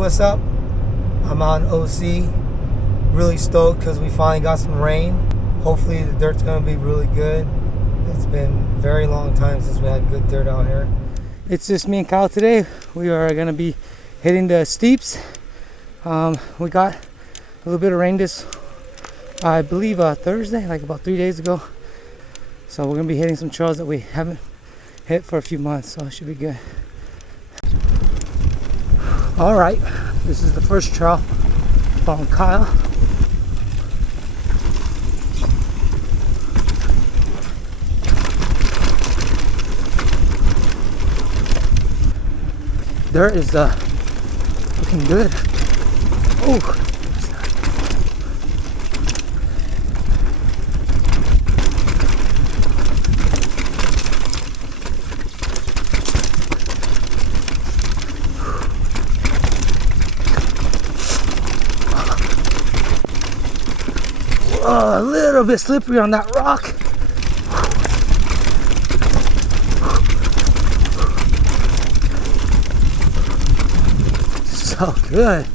what's up? I'm on OC. Really stoked because we finally got some rain. Hopefully the dirt's gonna be really good. It's been a very long time since we had good dirt out here. It's just me and Kyle today. We are gonna be hitting the steeps. We got a little bit of rain this, I believe Thursday, like about 3 days ago. So we're gonna be hitting some trails that we haven't hit for a few months, so it should be good. All right, this is the first trail from Kyle. Dirt is looking good. Oh. A little bit slippery on that rock. So good.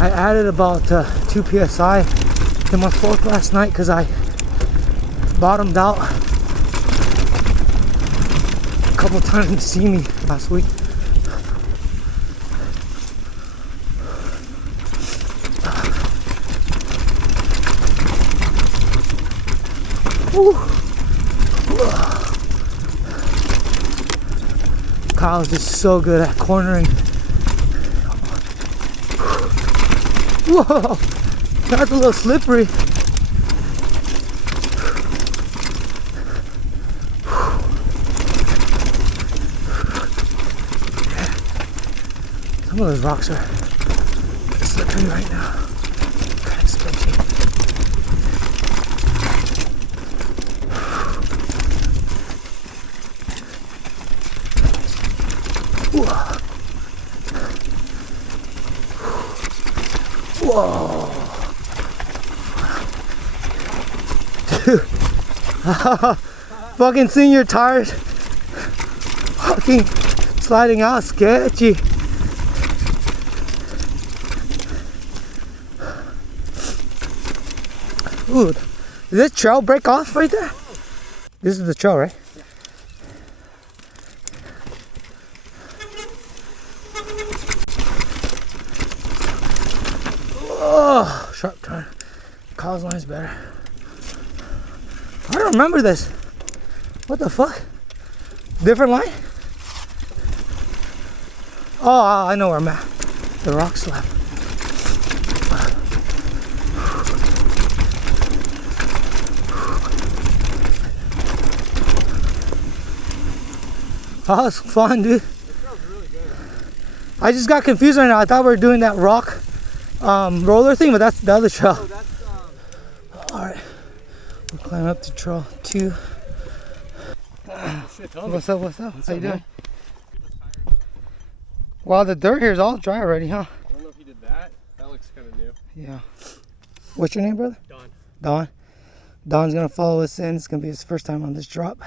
I added about 2 psi to my fork last night because I bottomed out a couple times to see me last week. Kyle's just so good at cornering. Whoa, that's a little slippery. Some of those rocks are slippery right now. Kind of sketchy. Whoa. Dude. Fucking seeing your tires fucking sliding out, sketchy. Ooh, did this trail break off right there? This is the trail, right? Oh, sharp turn. Kyle's line's better. I don't remember this. What the fuck? Different line? Oh, I know where I'm at. The rock slab. Oh, it's fun, dude. Really good. I just got confused right now. I thought we were doing that rock roller thing, but that's the other trail. Oh, that's, all right, we'll climb up to trail 2. What's up? How you doing? Wow, the dirt here is all dry already, huh? I don't know if you did that. That looks kind of new. Yeah. What's your name, brother? Don. Don. Don's gonna follow us in. It's gonna be his first time on this drop.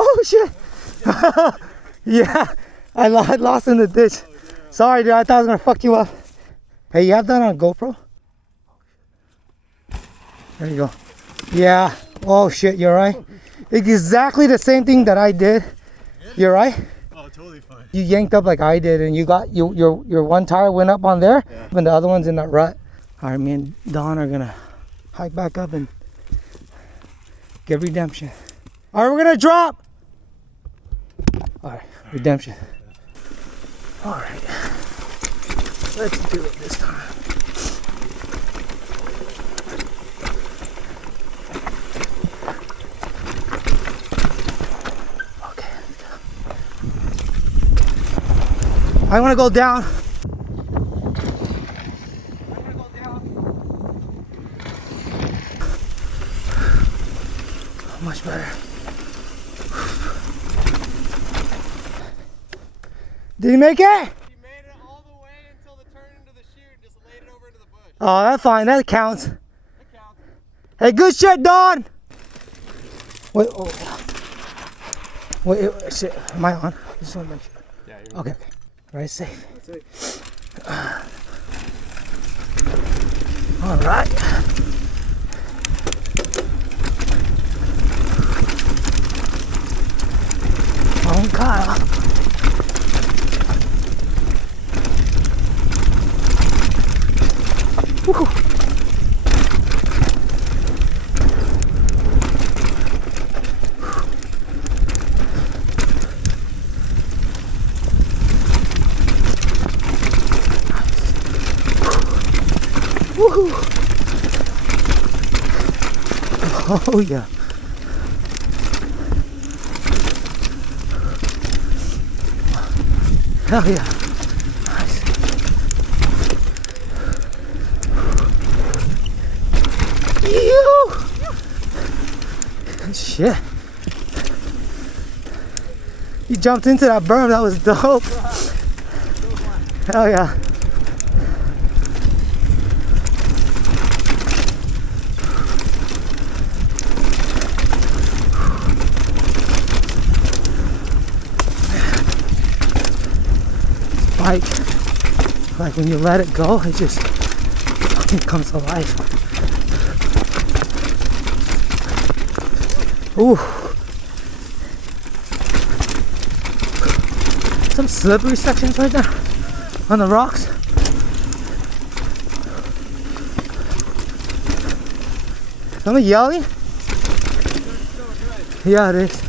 Oh shit! Yeah, I lost in the ditch. Sorry, dude. I thought I was gonna fuck you up. Hey, you have that on GoPro? There you go. Yeah. Oh shit, you're right. Exactly the same thing that I did. You're right. Oh, totally fine. You yanked up like I did, and you got your one tire went up on there, yeah, and the other one's in that rut. All right, me and Don are gonna hike back up and get redemption. All right, we're gonna drop. All right, redemption. All right, let's do it this time. Okay, let's go. I want to go down. Much better. Did he make it? He made it all the way until the turn into the chute and just laid it over into the bush. Oh, that's fine. That counts. That counts. Hey, good shit, Don. Wait, oh. Wait, shit. Am I on? Just want to make sure. Yeah, you're Okay. Right, safe. That's it. All right. Oh, Kyle. Woo. Woohoo! Oh yeah. Hell yeah. Nice. Ew! Shit. You jumped into that berm, that was dope. Hell yeah. Like when you let it go, it just fucking comes to life. Ooh. Some slippery sections right there on the rocks. Something yelly? Yeah, it is.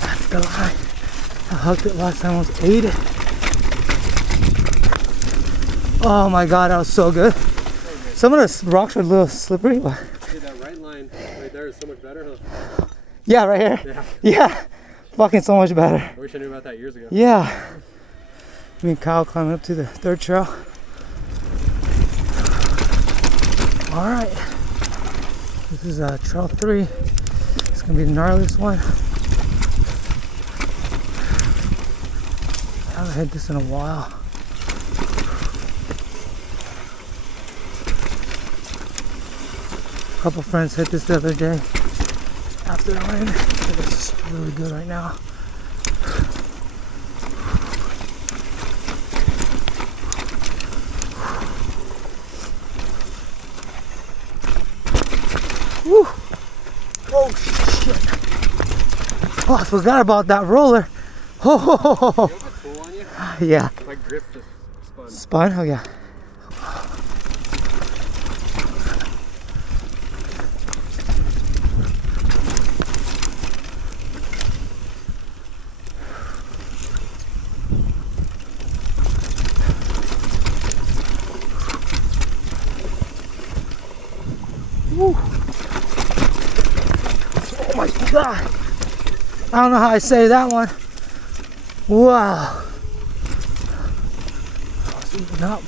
That's the line. I hugged it last time, I almost ate it. Oh my god, that was so good. Some of the rocks are a little slippery, but... Dude, that right line right there is so much better, huh? Yeah, right here. Yeah. Yeah. Fucking so much better. I wish I knew about that years ago. Yeah. Me and Kyle climbing up to the third trail. Alright. This is trail 3. It's gonna be the gnarliest one. I haven't had this in a while. A couple friends hit this the other day after the rain. It's just really good right now. Woo! Oh shit! Oh, I forgot about that roller. Oh, ho, ho, ho, ho. You have a tool on you? Yeah. My grip just spun. Spun? Oh yeah. Woo. Oh my god. I don't know how I say that one. Wow. Let's even up.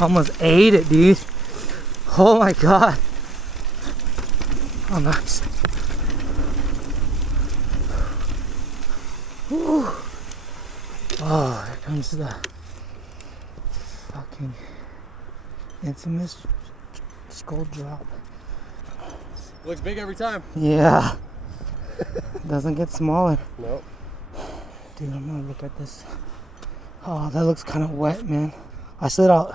Almost ate it, dude. Oh my god. Oh, nice. Woo. Oh, here comes the fucking infamous skull drop. Looks big every time. Yeah. Doesn't get smaller. Nope. Dude, I'm gonna look at this. Oh, that looks kind of wet, man. I slid out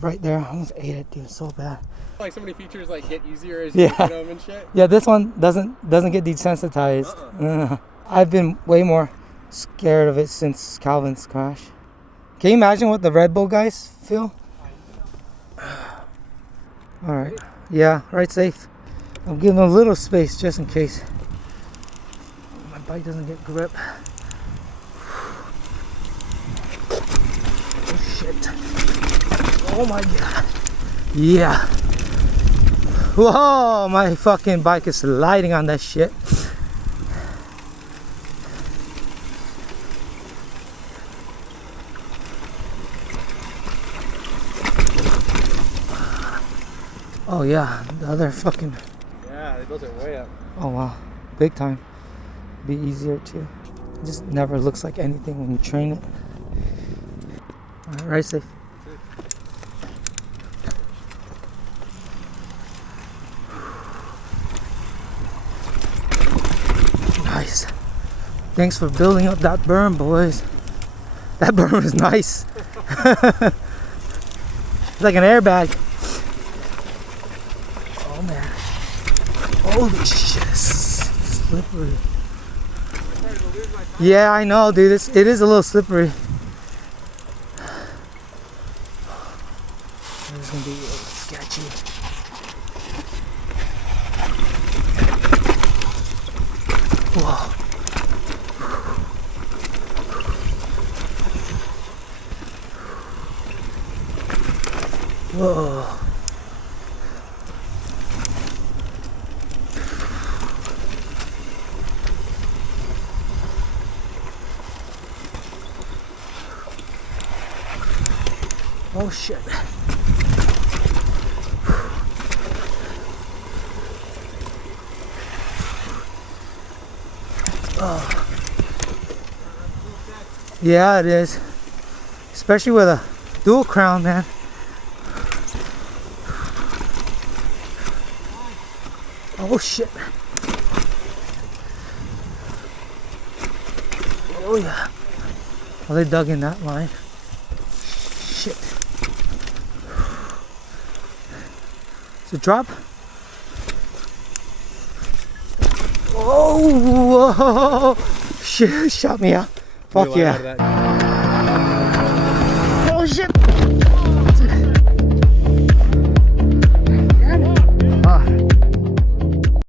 right there. I almost ate it, dude. So bad. Like so many features like get easier as you get them and shit. Yeah, this one doesn't get desensitized. I've been way more scared of it since Calvin's crash. Can you imagine what the Red Bull guys feel? All right. Yeah, right safe. I'm giving a little space just in case my bike doesn't get grip. Oh shit. Oh my god. Yeah. Whoa, my fucking bike is sliding on that shit. Oh yeah, the other fucking. Yeah, those are way up. Oh wow, big time. Be easier too. It just never looks like anything when you train it. Alright, ride safe. Nice. Thanks for building up that berm, boys. That berm is nice. It's like an airbag. Oh man. Holy shit. Slippery. Yeah, I know, dude. It is a little slippery. It's gonna be sketchy. Whoa. Whoa. Oh shit. Oh. Yeah, it is. Especially with a dual crown, man. Oh shit. Oh yeah. Well, they dug in that line. Shit. Is it drop? Oh, whoa. Shit, shot me out. Fuck yeah.